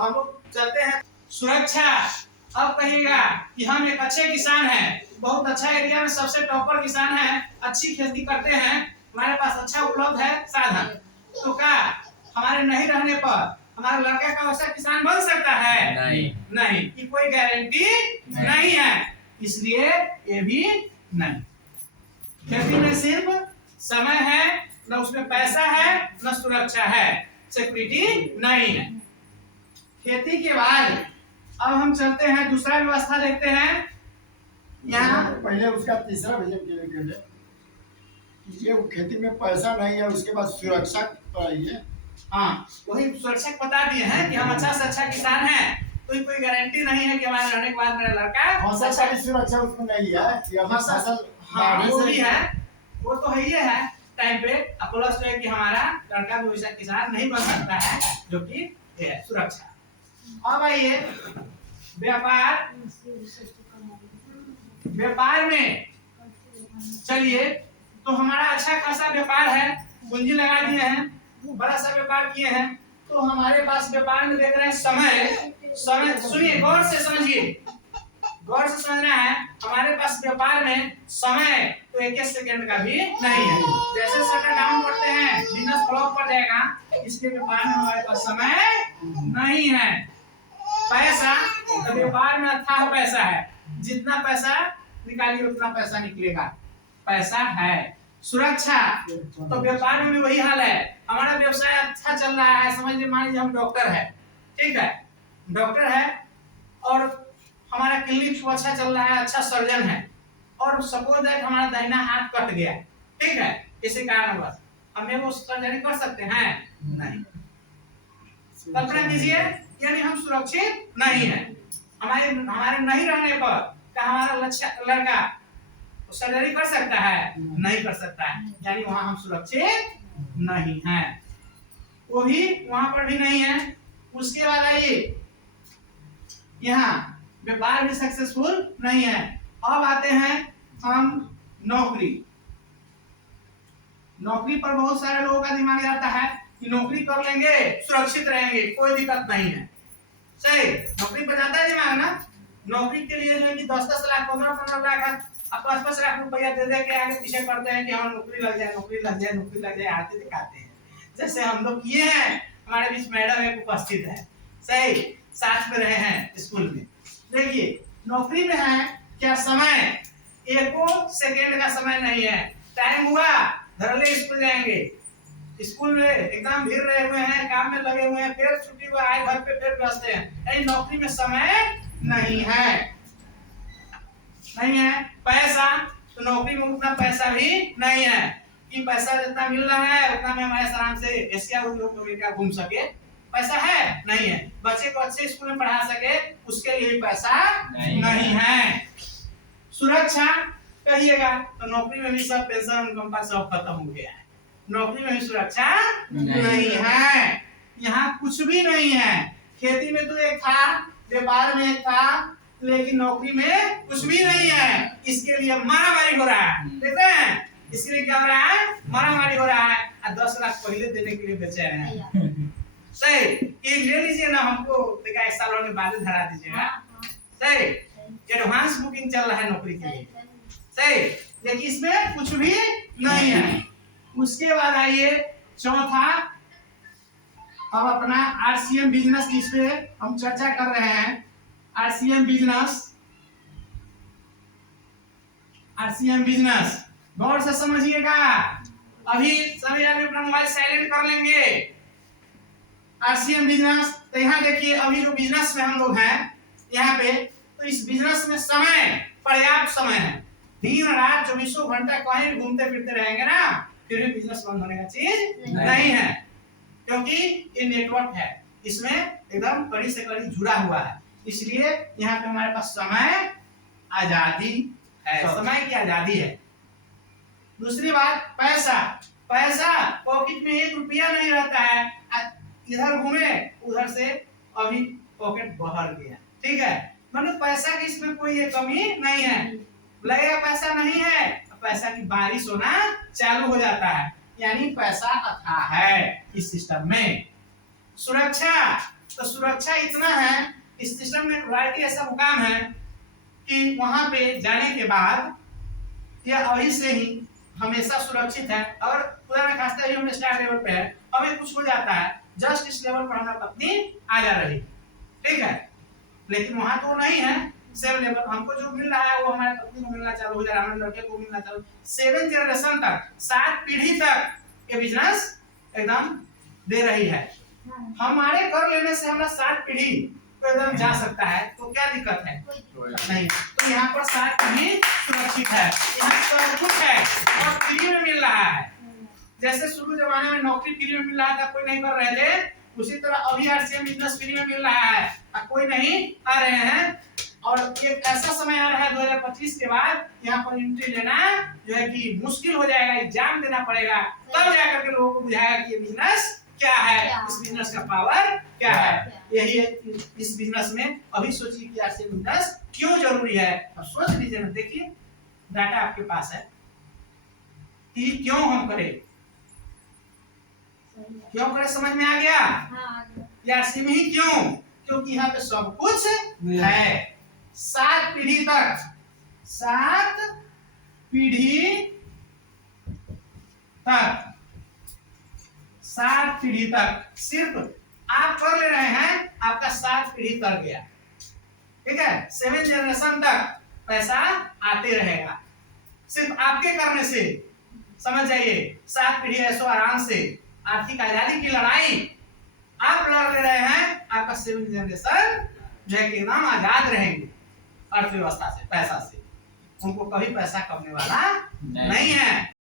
तो हम लोग चलते हैं सुरक्षा। अब कहिएगा कि हम एक अच्छे किसान हैं, बहुत अच्छा एरिया में सबसे टॉपर किसान हैं, अच्छी खेती करते हैं, हमारे पास अच्छा उपलब्ध है साधन, तो क्या हमारे नहीं रहने पर हमारा लड़का का वैसा किसान बन सकता है? नहीं की कोई गारंटी नहीं है, इसलिए ये भी नहीं। खेती में सिर्फ समय है, न उसमें पैसा है, न सुरक्षा है, सिक्योरिटी नहीं है। खेती के बाद अब हम चलते हैं दूसरा व्यवस्था देखते हैं। यहाँ पहले उसका तीसरा विजन ये खेती में पैसा नहीं है, उसके बाद सुरक्षा है। हाँ, वही सुरक्षा बता दिए हैं कि हम अच्छा से अच्छा किसान हैं, कोई गारंटी नहीं है कि हमारे रहने के बाद मेरा लड़का फसल की सुरक्षा उसमें नहीं है। फसल हाँ वो भी है, वो तो है ही है टाइम पे। प्लस जो है कि हमारा लड़का भी वैसा किसान नहीं बन सकता है, जो कि है सुरक्षा। अब आइए व्यापार में चलिए, तो हमारा अच्छा खासा व्यापार है, पूंजी लगा दिए हैं, बड़ा सा व्यापार किए हैं, तो हमारे पास व्यापार में देख रहे हैं समय सुनिए गौर से समझिए, गौर से समझना है। हमारे पास व्यापार में समय तो 1 सेकंड का भी नहीं है। जैसे शटर डाउन करते हैं बिजनेस फ्लॉप कर जाएगा, इसलिए व्यापार में हमारे पास समय नहीं है। पैसा तो व्यापार में अथाह पैसा है, जितना पैसा निकालिए उतना पैसा निकलेगा, पैसा है। सुरक्षा तो व्यापार में भी वही हाल है, हमारा व्यवसाय अच्छा चल रहा है, समझ लीजिए मान लीजिए हम डॉक्टर है, ठीक है, डॉक्टर है और हमारा क्लिनिक अच्छा चल रहा है, अच्छा सर्जन है, और सपोज दैट हमारा दाहिना हाथ कट गया, ठीक है, किसी कारणवश हम वो सर्जरी कर सकते हैं? नहीं। कल्पना कीजिए, यानी हम सुरक्षित नहीं है, हमारे नहीं रहने पर क्या हमारा लड़का सर्जरी कर सकता है? नहीं कर सकता है, यानी वहां हम सुरक्षित नहीं हैं, वो भी वहां पर भी नहीं है। उसके बाद आइए यहाँ व्यापार भी सक्सेसफुल नहीं है। अब आते हैं हम नौकरी पर बहुत सारे लोगों का दिमाग जाता है कि नौकरी कर लेंगे सुरक्षित रहेंगे, कोई दिक्कत नहीं है, सही, नौकरी पर जाता है दिमाग ना। नौकरी के लिए जो है कि 10-10 लाख 15-15 लाख अब 5-5 लाख रुपया दे के आगे पीछे करते हैं कि हम नौकरी लग जाए आते दिखाते हैं, जैसे हम लोग किए हैं। हमारे बीच मैडम एक उपस्थित है, सही, साथ में रहे हैं स्कूल में। देखिए नौकरी में है क्या, समय 1 सेकंड का समय नहीं है, टाइम हुआ धरले स्कूल जाएंगे, स्कूल में एकदम भीड़ रहे हुए हैं, काम में लगे हुए हैं, फिर छुट्टी हुआ आए घर पे फिर व्यस्त हैं, यानी नौकरी में समय नहीं है। पैसा तो नौकरी में उतना पैसा भी नहीं है कि पैसा जितना मिल रहा है उतना में हमारे आराम से एशिया अमेरिका घूम सके, पैसा है नहीं है, बच्चे को अच्छे स्कूल में पढ़ा सके उसके लिए पैसा नहीं है। सुरक्षा कहिएगा तो नौकरी में भी सब पेंशन इनकम का सब खत्म हो गया है, नौकरी में भी सुरक्षा नहीं है, यहाँ कुछ भी नहीं है। खेती में तो एक था, व्यापार में एक था, लेकिन नौकरी में कुछ भी नहीं है, इसके लिए मारामारी हो रहा है, देख रहे हैं, इसके लिए क्या हो रहा है, मारामारी हो रहा है, 10 लाख पहले देने के लिए बेचे हैं, सही, ये ले लीजिए ना, हमको देखा 1 साल में बाद धरा दीजिएगा, सही, एडवांस बुकिंग चल रहा है नौकरी के लिए, सही, लेकिन इसमें कुछ भी नहीं है। उसके बाद आइए चौथा, अब अपना आरसीएम बिजनेस जिस पे हम चर्चा कर रहे हैं, आरसीएम बिजनेस गौर से समझिएगा। अभी सभी आदमी अपना मोबाइल साइलेंट कर लेंगे। आरसीएम बिजनेस, तो यहाँ देखिए अभी जो बिजनेस में हम लोग हैं यहाँ पे, तो इस बिजनेस में समय पर्याप्त समय है, दिन रात 24 घंटा कहीं घूमते फिरते रहेंगे ना, फिर भी बिजनेस बंद होने का चीज नहीं है, क्योंकि ये नेटवर्क है, इसमें एकदम कड़ी से कड़ी जुड़ा हुआ है, इसलिए यहाँ पे हमारे पास समय आजादी है, समय की आजादी है। दूसरी बात पैसा पॉकेट में 1 रुपया नहीं रहता है, इधर घूमे उधर से अभी पॉकेट बाहर गया, ठीक है, मतलब पैसा की इसमें कोई कमी नहीं है, लगेगा पैसा नहीं है, पैसा की बारिश होना चालू हो जाता है, यानी पैसा अथाह है इस सिस्टम में। सुरक्षा तो सुरक्षा इतना है, इस सिस्टम में रॉयल्टी ऐसा मुकाम है कि वहां पे जाने के बाद यह अभी से ही हमेशा सुरक्षित है। और खुदा न खास्ता ही हम स्टार लेवल पे है, अभी कुछ हो जाता है, जस्ट इस लेवल पर हमारी पत्नी आ जा रही, ठीक है, लेकिन वहां तो नहीं है। सेवन लेवल हमको जो मिल रहा है वो हमारे पत्नी को मिलना चालू हो जा रहा है, हमारे लड़के को मिलना चालू। 7 जनरेशन तक, 7 पीढ़ी तक ये बिजनेस एकदम दे रही है। हमारे कर लेने से हमारा 7 पीढ़ी तो एकदम जा सकता है, तो क्या दिक्कत है? नहीं। तो यहाँ पर 7 पीढ़ी सुरक्षित है, यहाँ सब कुछ है और फ्री में मिल रहा है। जैसे शुरू जमाने में नौकरी फ्री में मिल रहा था, कोई नहीं कर रहे थे, उसी तरह अभी आरसीएम बिजनेस फ्री में मिल रहा है, कोई नहीं आ रहे हैं। और एक ऐसा समय आ रहा है 2025 के बाद, यहाँ पर एंट्री लेना जो है कि मुश्किल हो जाएगा, एग्जाम देना पड़ेगा, तब जाकर के लोगों को बुझाएगा कि ये बिजनेस क्या है, इस बिजनेस का पावर क्या है। यही है इस बिजनेस में। अभी सोचिए कि आरसीएम बिजनेस क्यों जरूरी है, अब सोच लीजिए ना। देखिए डाटा आपके पास है कि क्यों हम करें, क्यों करें, समझ में आ गया? आरसीएम ही क्यों? क्योंकि यहाँ पे सब कुछ है। 7 पीढ़ी तक, 7 पीढ़ी तक, 7 पीढ़ी तक सिर्फ आप कर ले रहे हैं, आपका 7 पीढ़ी तर गया, ठीक है। 7 जनरेशन तक पैसा आते रहेगा सिर्फ आपके करने से। समझ जाइए, 7 पीढ़ी ऐसो आराम से आर्थिक आजादी की लड़ाई आप लड़ ले रहे हैं, आपका 7 जनरेशन जो है कि एकदम आजाद रहेंगे अर्थव्यवस्था से, पैसा से। उनको कभी पैसा कमने वाला नहीं है।